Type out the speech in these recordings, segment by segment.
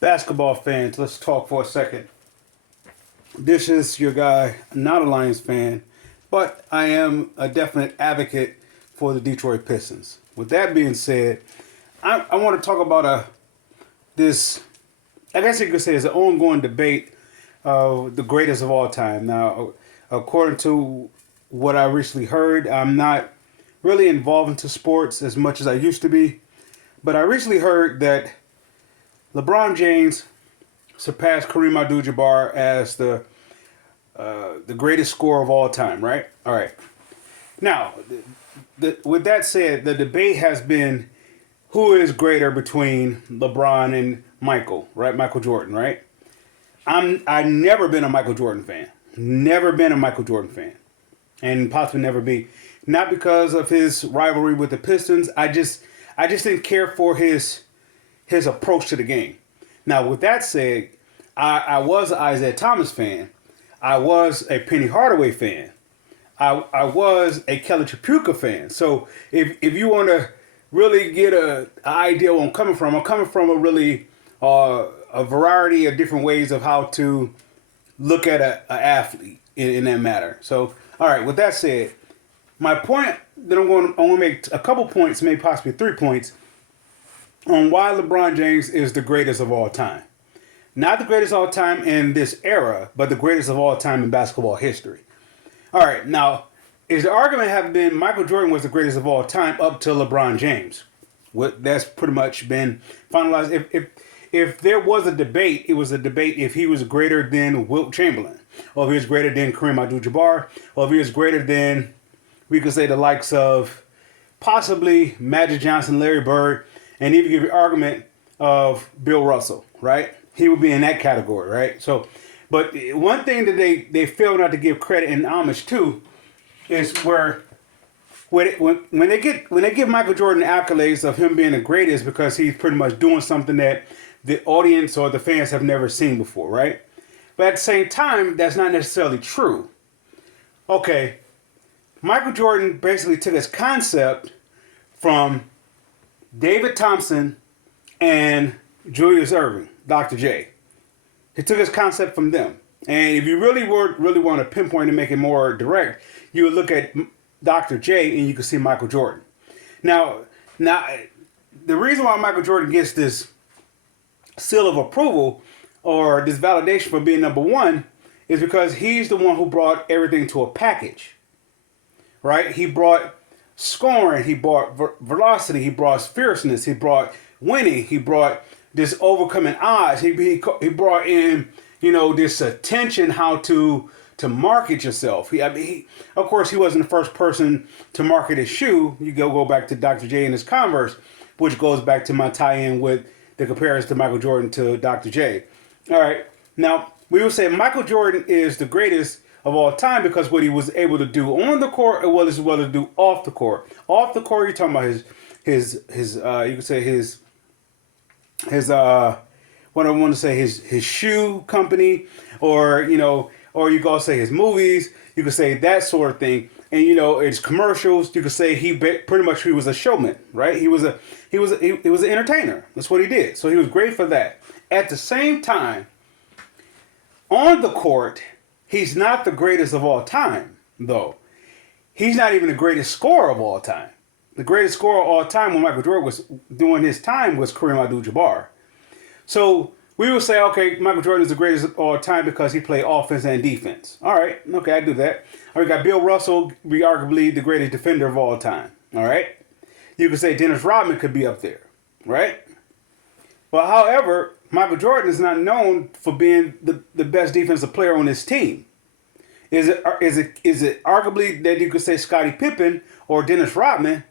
Basketball fans, let's talk for a second. This is your guy, not a Lions fan, but I am a definite advocate for the Detroit Pistons. With that being said, I want to talk about this. I guess you could say it's an ongoing debate of the greatest of all time. Now, according to what I recently heard, I'm not really involved into sports as much as I used to be, but I recently heard that LeBron James surpassed Kareem Abdul-Jabbar as the greatest scorer of all time. Right? All right. Now, with that said, the debate has been who is greater between LeBron and Michael. Right? Michael Jordan. Right? I've never been a Michael Jordan fan. Never been a Michael Jordan fan, and possibly never be. Not because of his rivalry with the Pistons. I just didn't care for his approach to the game. Now, with that said, I was an Isaiah Thomas fan. I was a Penny Hardaway fan. I was a Kelly Tripucka fan. So if you want to really get an idea where I'm coming from a really a variety of different ways of how to look at a athlete in that matter. So, all right. With that said, my point that I want to make a couple points, maybe possibly 3 points on why LeBron James is the greatest of all time. Not the greatest of all time in this era, but the greatest of all time in basketball history. All right, now, is the argument have been Michael Jordan was the greatest of all time up to LeBron James? That's pretty much been finalized. If there was a debate, it was a debate if he was greater than Wilt Chamberlain, or if he was greater than Kareem Abdul-Jabbar, or if he was greater than, we could say, the likes of possibly Magic Johnson, Larry Bird, and even give the argument of Bill Russell, right? He would be in that category, right? So, but one thing that they fail not to give credit and homage to is where when they give Michael Jordan accolades of him being the greatest because he's pretty much doing something that the audience or the fans have never seen before, right? But at the same time, that's not necessarily true. Okay, Michael Jordan basically took his concept from David Thompson and Julius Erving, Dr. J. He took his concept from them. And if you really want to pinpoint and make it more direct, you would look at Dr. J and you can see Michael Jordan. Now, the reason why Michael Jordan gets this seal of approval or this validation for being number one is because he's the one who brought everything to a package, right? He brought scoring, he brought velocity, he brought fierceness, he brought winning, he brought this overcoming odds. He brought in, this attention how to market yourself. Of course, he wasn't the first person to market his shoe. You go back to Dr. J and his Converse, which goes back to my tie-in with the comparison to Michael Jordan to Dr. J. All right, now we would say Michael Jordan is the greatest of all time because what he was able to do on the court as well as to do off the court. Off the court, you're talking about his you could say his what I want to say his shoe company, or or you could say his movies. You could say that sort of thing, and his commercials. You could say pretty much he was a showman, right? He was an entertainer. That's what he did. So he was great for that. At the same time, on the court, he's not the greatest of all time, though. He's not even the greatest scorer of all time. The greatest scorer of all time when Michael Jordan was doing his time was Kareem Abdul-Jabbar. So we would say, okay, Michael Jordan is the greatest of all time because he played offense and defense. All right, okay, I do that. All right, we got Bill Russell, be arguably the greatest defender of all time. All right, you could say Dennis Rodman could be up there, right? But however, Michael Jordan is not known for being the best defensive player on his team. Is it arguably that you could say Scottie Pippen or Dennis Rodman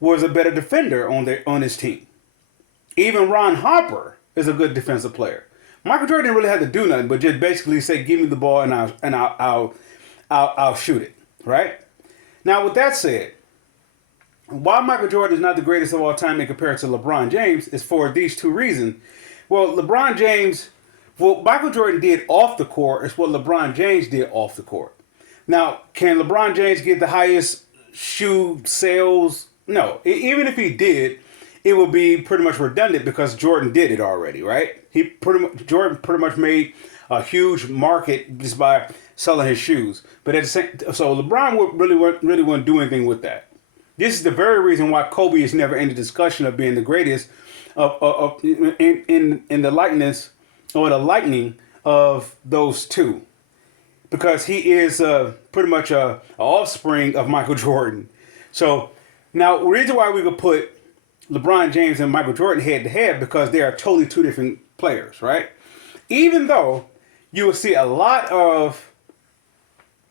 was a better defender on his team? Even Ron Harper is a good defensive player. Michael Jordan didn't really have to do nothing but just basically say, "Give me the ball and I'll shoot it." Right? Now, with that said, why Michael Jordan is not the greatest of all time in comparison to LeBron James is for these two reasons. Well, what Michael Jordan did off the court is what LeBron James did off the court. Now, can LeBron James get the highest shoe sales? No. Even if he did, it would be pretty much redundant because Jordan did it already, right? Jordan pretty much made a huge market just by selling his shoes. But at the same, so LeBron would really wouldn't do anything with that. This is the very reason why Kobe is never in the discussion of being the greatest in the likeness or the lightning of those two, because he is pretty much a offspring of Michael Jordan. So now the reason why we could put LeBron James and Michael Jordan head to head, because they are totally two different players, right? Even though you will see a lot of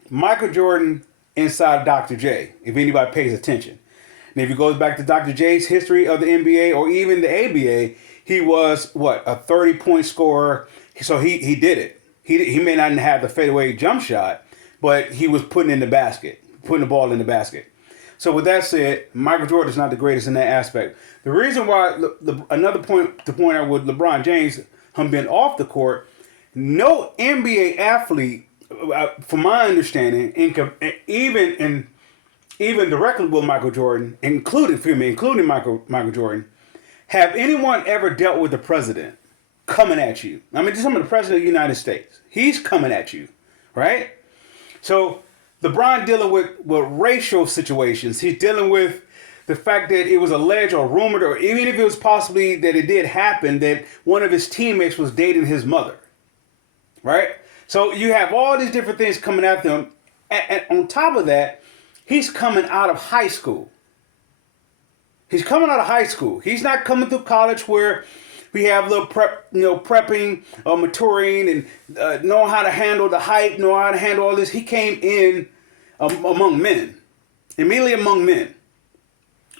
Michael Jordan inside Dr. J, if anybody pays attention. And if you go back to Dr. J's history of the NBA or even the ABA, he was a 30-point scorer. So he did it. He may not have the fadeaway jump shot, but he was putting the ball in the basket. So with that said, Michael Jordan is not the greatest in that aspect. The reason why, another point to point out with LeBron James, him being off the court, no NBA athlete, from my understanding, even directly with Michael Jordan, including Michael Jordan, have anyone ever dealt with the president coming at you? I mean, just some of the president of the United States. He's coming at you, right? So LeBron dealing with racial situations. He's dealing with the fact that it was alleged or rumored, or even if it was possibly that it did happen, that one of his teammates was dating his mother, right? So you have all these different things coming at them. And on top of that, he's coming out of high school. He's not coming through college where we have a little prepping, maturing, and know how to handle the hype, know how to handle all this. He came in among men, immediately among men.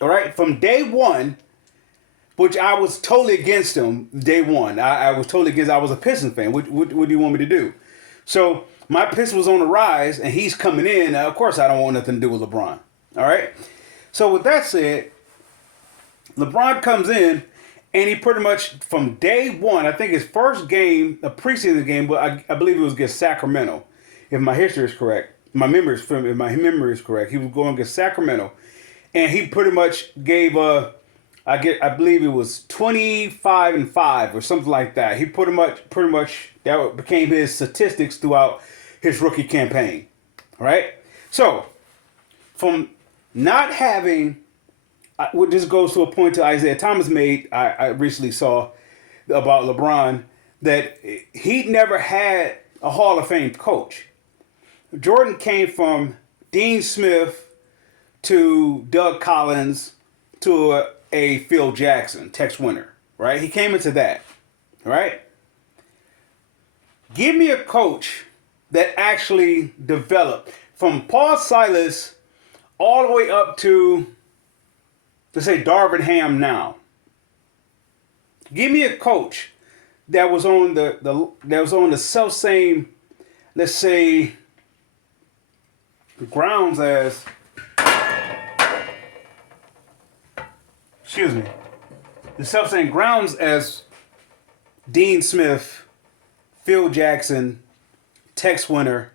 All right, from day one, which I was totally against him. Day one, I was totally against. I was a Pistons fan. What do you want me to do? So my Pistons was on the rise, and he's coming in. Now, of course, I don't want nothing to do with LeBron. All right. So with that said, LeBron comes in, and he pretty much from day one. I think his first game, a preseason game, but I believe it was against Sacramento, if my history is correct. If my memory is correct. He was going against Sacramento. And he pretty much gave I believe it was 25-5 or something like that. He pretty much that became his statistics throughout his rookie campaign. All right. So from not having, this goes to a point that Isaiah Thomas made. I recently saw about LeBron, that he never had a Hall of Fame coach. Jordan came from Dean Smith to Doug Collins to a Phil Jackson, Tex Winter, right? He came into that, right? Give me a coach that actually developed from Paul Silas all the way up to, let's say, Darvin Ham now. Give me a coach that was on the self same, let's say, grounds as, the self-same grounds as Dean Smith, Phil Jackson, Tex Winter,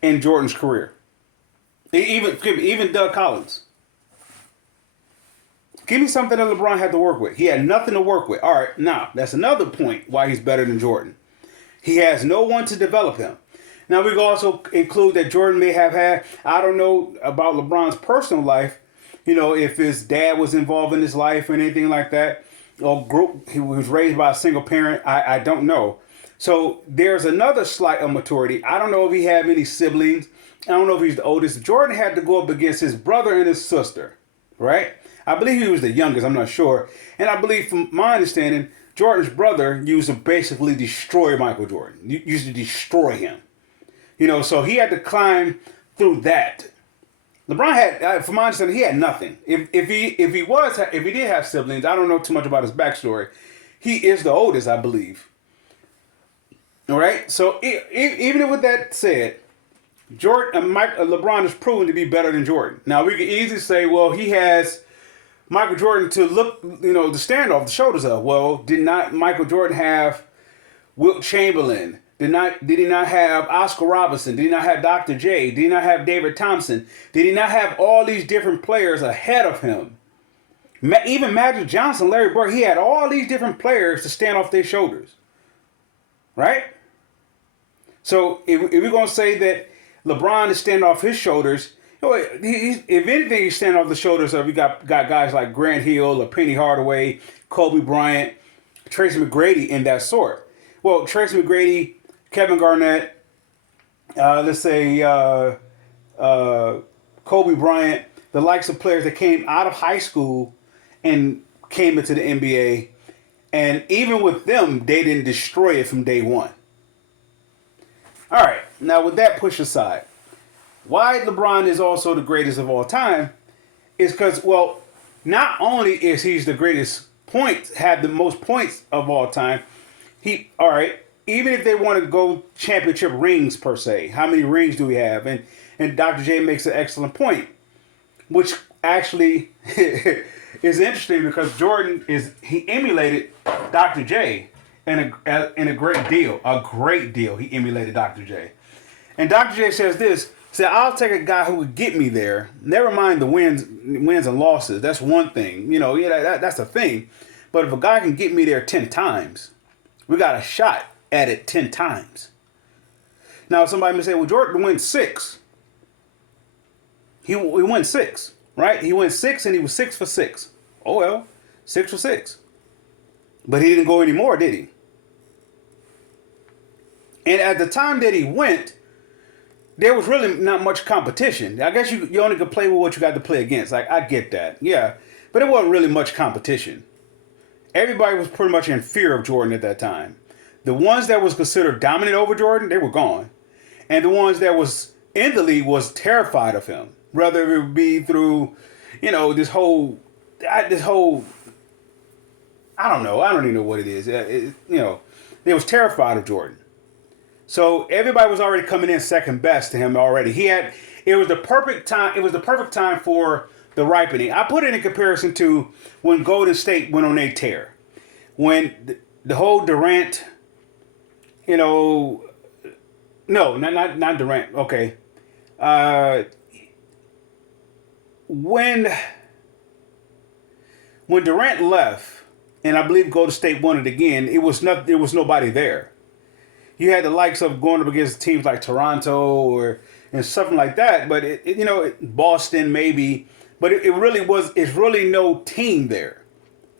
in Jordan's career. Even Doug Collins. Give me something that LeBron had to work with. He had nothing to work with. All right, now, that's another point why he's better than Jordan. He has no one to develop him. Now, we can also include that Jordan may have had, I don't know about LeBron's personal life, if his dad was involved in his life or anything like that, or he was raised by a single parent, I don't know. So there's another slight of maturity. I don't know if he had any siblings. I don't know if he's the oldest. Jordan had to go up against his brother and his sister, right? I believe he was the youngest. I'm not sure. And I believe, from my understanding, Jordan's brother used to basically destroy Michael Jordan. Used to destroy him. So he had to climb through that. LeBron had, from my understanding, he had nothing. If he did have siblings, I don't know too much about his backstory. He is the oldest, I believe. All right. So even with that said, LeBron is proven to be better than Jordan. Now we can easily say, well, he has Michael Jordan to look, to stand off the shoulders of. Well, did not Michael Jordan have Wilt Chamberlain? Did he not have Oscar Robertson? Did he not have Dr. J? Did he not have David Thompson? Did he not have all these different players ahead of him Even Magic Johnson, Larry Bird, he had all these different players to stand off their shoulders, right? So if we're gonna say that LeBron is standing off his shoulders, you know, if anything, he's standing off the shoulders of, you got guys like Grant Hill or Penny Hardaway, Kobe Bryant, Tracy McGrady, in that sort. Well, Tracy McGrady, Kevin Garnett, let's say Kobe Bryant, the likes of players that came out of high school and came into the NBA, and even with them, they didn't destroy it from day one. All right, now with that pushed aside, why LeBron is also the greatest of all time is because, well, not only is he's the greatest points, had the most points of all time, all right, even if they want to go championship rings per se, how many rings do we have? And Dr. J makes an excellent point, which actually is interesting because he emulated Dr. J in a great deal. A great deal. He emulated Dr. J. And Dr. J says this. He said, I'll take a guy who would get me there. Never mind the wins and losses. That's one thing. You know, yeah, that's a thing. But if a guy can get me there 10 times, we got a shot at it 10 times. Now, somebody may say, well, Jordan went 6. He went 6, right? He went 6 and he was 6 for 6. Oh, well, 6 for 6. But he didn't go anymore, did he? And at the time that he went, there was really not much competition. I guess you only could play with what you got to play against. Like, I get that. Yeah. But there wasn't really much competition. Everybody was pretty much in fear of Jordan at that time. The ones that was considered dominant over Jordan, they were gone. And the ones that was in the league was terrified of him. Whether it be through, you know, this whole, I don't know. I don't even know what it is. You know, they was terrified of Jordan. So everybody was already coming in second best to him already. It was the perfect time. It was the perfect time for the ripening. I put it in comparison to when Golden State went on a tear. When the whole Durant, you know, no, not Durant. Okay. When Durant left, and I believe Golden State won it again, there was nobody there. You had the likes of going up against teams like Toronto and something like that, but Boston maybe, but it's really no team there,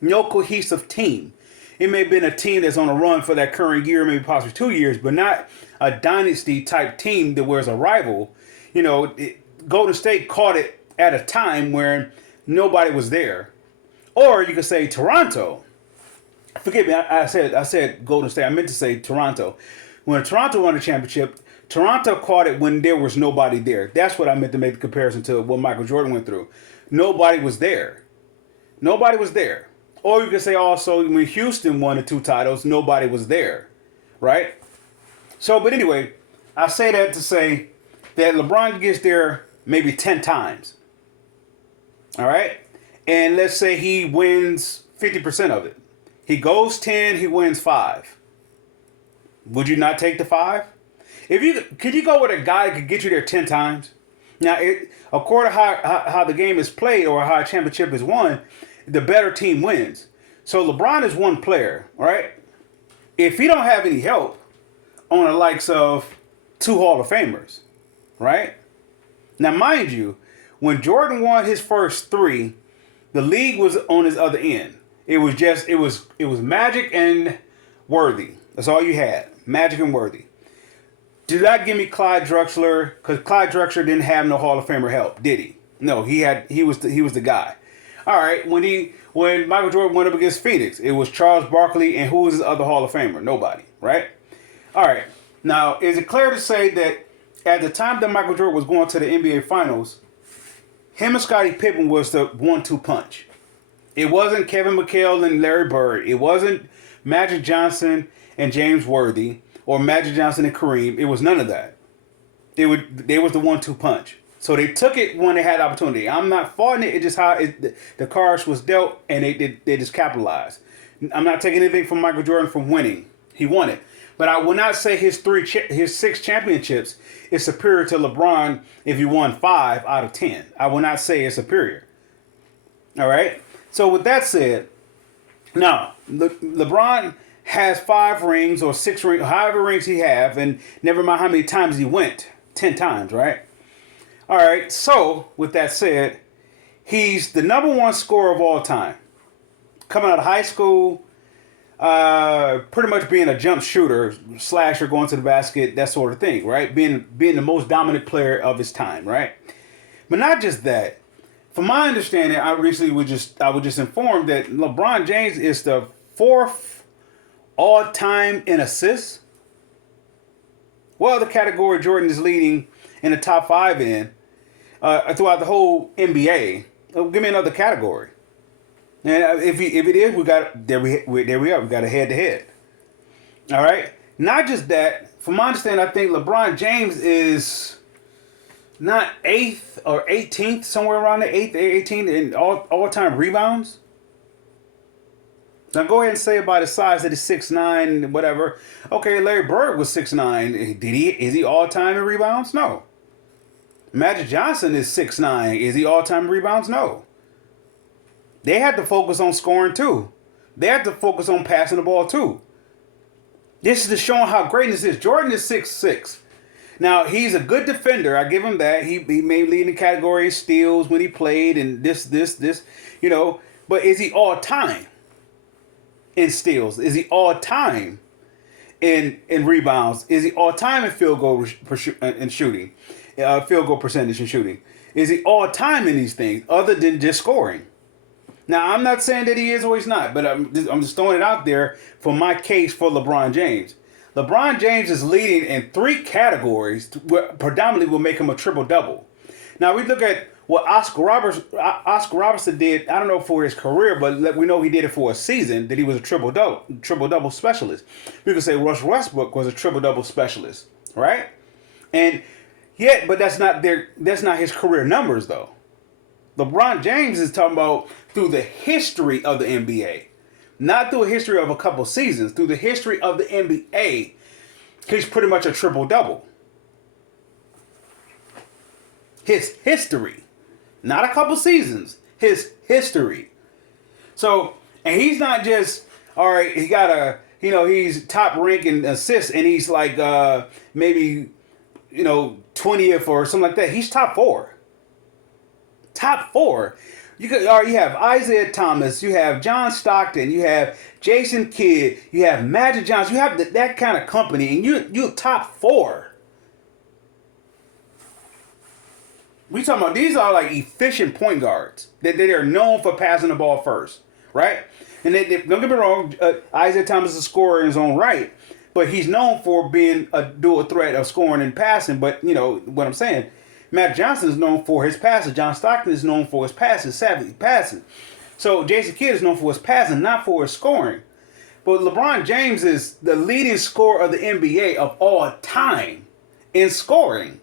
no cohesive team. It may have been a team that's on a run for that current year, maybe possibly 2 years, but not a dynasty type team that was a rival. You know, Golden State caught it at a time where nobody was there. Or you could say Toronto. Forgive me, I said Golden State. I meant to say Toronto. When Toronto won the championship, Toronto caught it when there was nobody there. That's what I meant to make the comparison to what Michael Jordan went through. Nobody was there. Nobody was there. Or you could say also when Houston won the 2 titles, nobody was there. Right? So, but anyway, I say that to say that LeBron gets there maybe 10 times. All right? And let's say he wins 50% of it. He goes 10, he wins 5. Would you not take the 5? Could you go with a guy that could get you there 10 times? Now, according to how the game is played or how a championship is won, the better team wins. So LeBron is one player, right? If he don't have any help on the likes of 2 Hall of Famers, right? Now, mind you, when Jordan won his first 3, the league was on his other end. It was Magic and Worthy. That's all you had. Magic and Worthy. Do not give me Clyde Drexler, because Clyde Drexler didn't have no Hall of Famer help, did he? No, he was the guy. All right, when Michael Jordan went up against Phoenix, it was Charles Barkley, and who was his other Hall of Famer? Nobody, right? All right. Now, is it clear to say that at the time that Michael Jordan was going to the NBA Finals, him and Scottie Pippen was the 1-2 punch? It wasn't Kevin McHale and Larry Bird. It wasn't Magic Johnson and James Worthy or Magic Johnson and Kareem. It was none of that. They was the 1-2 punch. So they took it when they had opportunity. I'm not faulting it. It's just how the cards was dealt, and they just capitalized. I'm not taking anything from Michael Jordan from winning. He won it. But I will not say his 6 championships is superior to LeBron if he won 5 out of 10. I will not say it's superior. All right? So with that said, now LeBron has 5 rings or 6 rings, however rings he have, and never mind how many times he went, 10 times, right? All right. So with that said, he's the number one scorer of all time. Coming out of high school, pretty much being a jump shooter, slasher, going to the basket, that sort of thing, right? Being the most dominant player of his time, right? But not just that. From my understanding, I was just informed that LeBron James is the 4th all time in assists. Well, the category Jordan is leading in the top 5 in throughout the whole NBA. Give me another category. And if it is, we got there we are. We got a head to head. All right. Not just that. From my understanding, I think LeBron James is not 8th or 18th, somewhere around the 8th, 18th in all time rebounds. Now go ahead and say about his size that he's 6'9", whatever. Okay, Larry Bird was 6'9". Is he all time in rebounds? No. Magic Johnson is 6'9". Is he all time in rebounds? No. They had to focus on scoring too. They had to focus on passing the ball too. This is just showing how greatness is. Jordan is 6'6". Now, he's a good defender. I give him that. He may lead in the category of steals when he played and this, you know. But is he all time in steals? Is he all time in rebounds? Is he all time in field goal and shooting? Field goal percentage and shooting? Is he all time in these things other than just scoring? Now, I'm not saying that he is or he's not, but I'm just throwing it out there for my case for LeBron James. LeBron James is leading in 3 categories, predominantly will make him a triple-double. Now, we look at what Oscar Robertson did, I don't know for his career, but we know he did it for a season, that he was a triple-double specialist. We could say Russell Westbrook was a triple-double specialist, right? And yet, but that's not his career numbers, though. LeBron James is talking about through the history of the NBA. Not through a history of a couple seasons. Through the history of the NBA, he's pretty much a triple-double. His history. Not a couple seasons. His history. So, and he's not just, all right, he got he's top rank in assists and he's like maybe, 20th or something like that. He's top 4. Top 4. You have Isaiah Thomas, you have John Stockton, you have Jason Kidd, you have Magic Johnson, you have that kind of company, and you top 4. We talking about these are like efficient point guards that they are known for passing the ball first, right? And they don't get me wrong, Isaiah Thomas is a scorer in his own right, but he's known for being a dual threat of scoring and passing. But what I'm saying. Matt Johnson is known for his passing. John Stockton is known for his passing, savvy passing. So Jason Kidd is known for his passing, not for his scoring. But LeBron James is the leading scorer of the NBA of all time in scoring,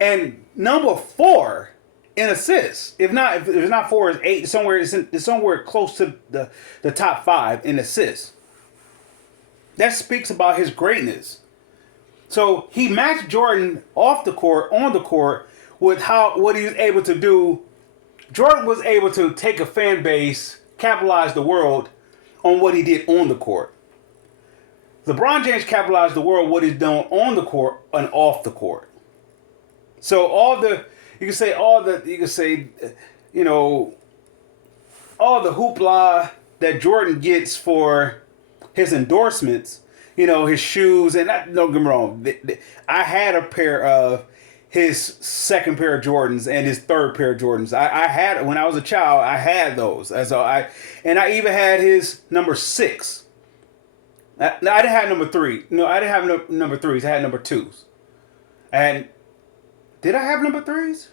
and number 4 in assists. If it's not 4, it's 8. It's somewhere close to the top 5 in assists. That speaks about his greatness. So he matched Jordan off the court, on the court, with what he was able to do. Jordan was able to take a fan base, capitalize the world on what he did on the court. LeBron James capitalized the world what he's done on the court and off the court. So all the hoopla that Jordan gets for his endorsements. His shoes, and don't get me wrong, I had a pair of his second pair of Jordans and his third pair of Jordans. I had, when I was a child, I had those. And I even had his number 6. No, I didn't have number 3. No, I didn't have number 3s. I had number 2s. And did I have number 3s?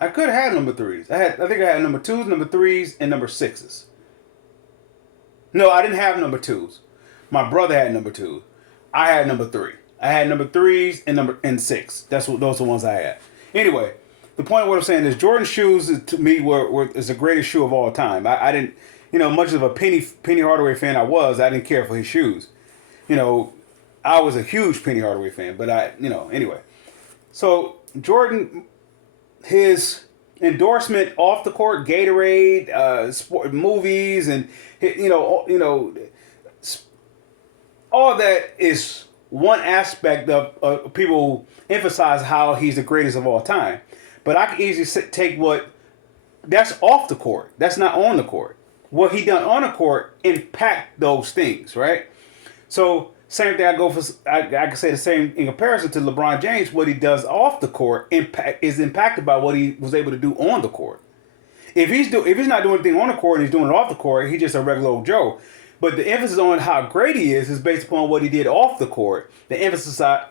I could have had number 3s. I think I had number 2s, number 3s, and number 6s. No, I didn't have number 2s. My brother had number 2. I had number 3. I had number 3s and 6. Those are the ones I had. Anyway, the point of what I'm saying is Jordan's shoes to me is the greatest shoe of all time. I didn't, much of a Penny Hardaway fan I didn't care for his shoes. I was a huge Penny Hardaway fan, but anyway. So Jordan, his endorsement off the court, Gatorade, sport, movies, and all that is one aspect of people emphasize how he's the greatest of all time. But I can easily take what that's off the court. That's not on the court. What he done on the court impact those things, right? So same thing. I can say the same in comparison to LeBron James. What he does off the court is impacted by what he was able to do on the court. If he's not doing anything on the court and he's doing it off the court, he's just a regular old Joe. But the emphasis on how great he is based upon what he did off the court. The emphasizes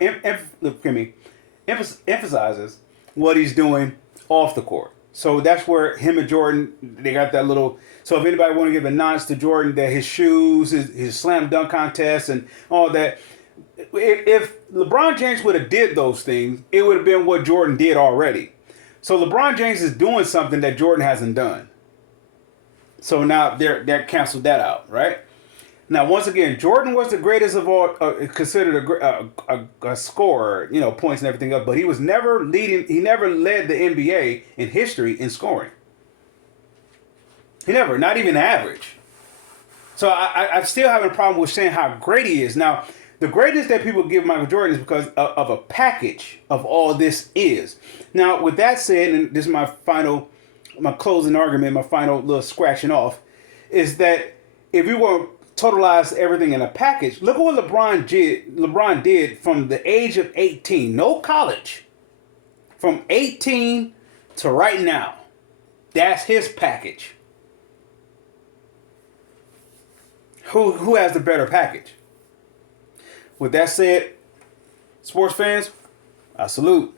what he's doing off the court. So that's where him and Jordan, they got that little. So if anybody want to give a nod to Jordan, that his shoes, his slam dunk contest, and all that. If LeBron James would have did those things, it would have been what Jordan did already. So LeBron James is doing something that Jordan hasn't done. So now they're canceled that out, right? Now, once again, Jordan was the greatest of all, considered a scorer, points and everything up. But he was never leading. He never led the NBA in history in scoring. He never, not even average. So I'm still having a problem with saying how great he is. Now, the greatness that people give Michael Jordan is because of a package of all this is. Now, with that said, and this is my closing argument, my final little scratching off, is that if we were totalize everything in a package, look at what LeBron did from the age of 18, no college, from 18 to right now. That's his package. Who has the better package? With that said, sports fans, I salute.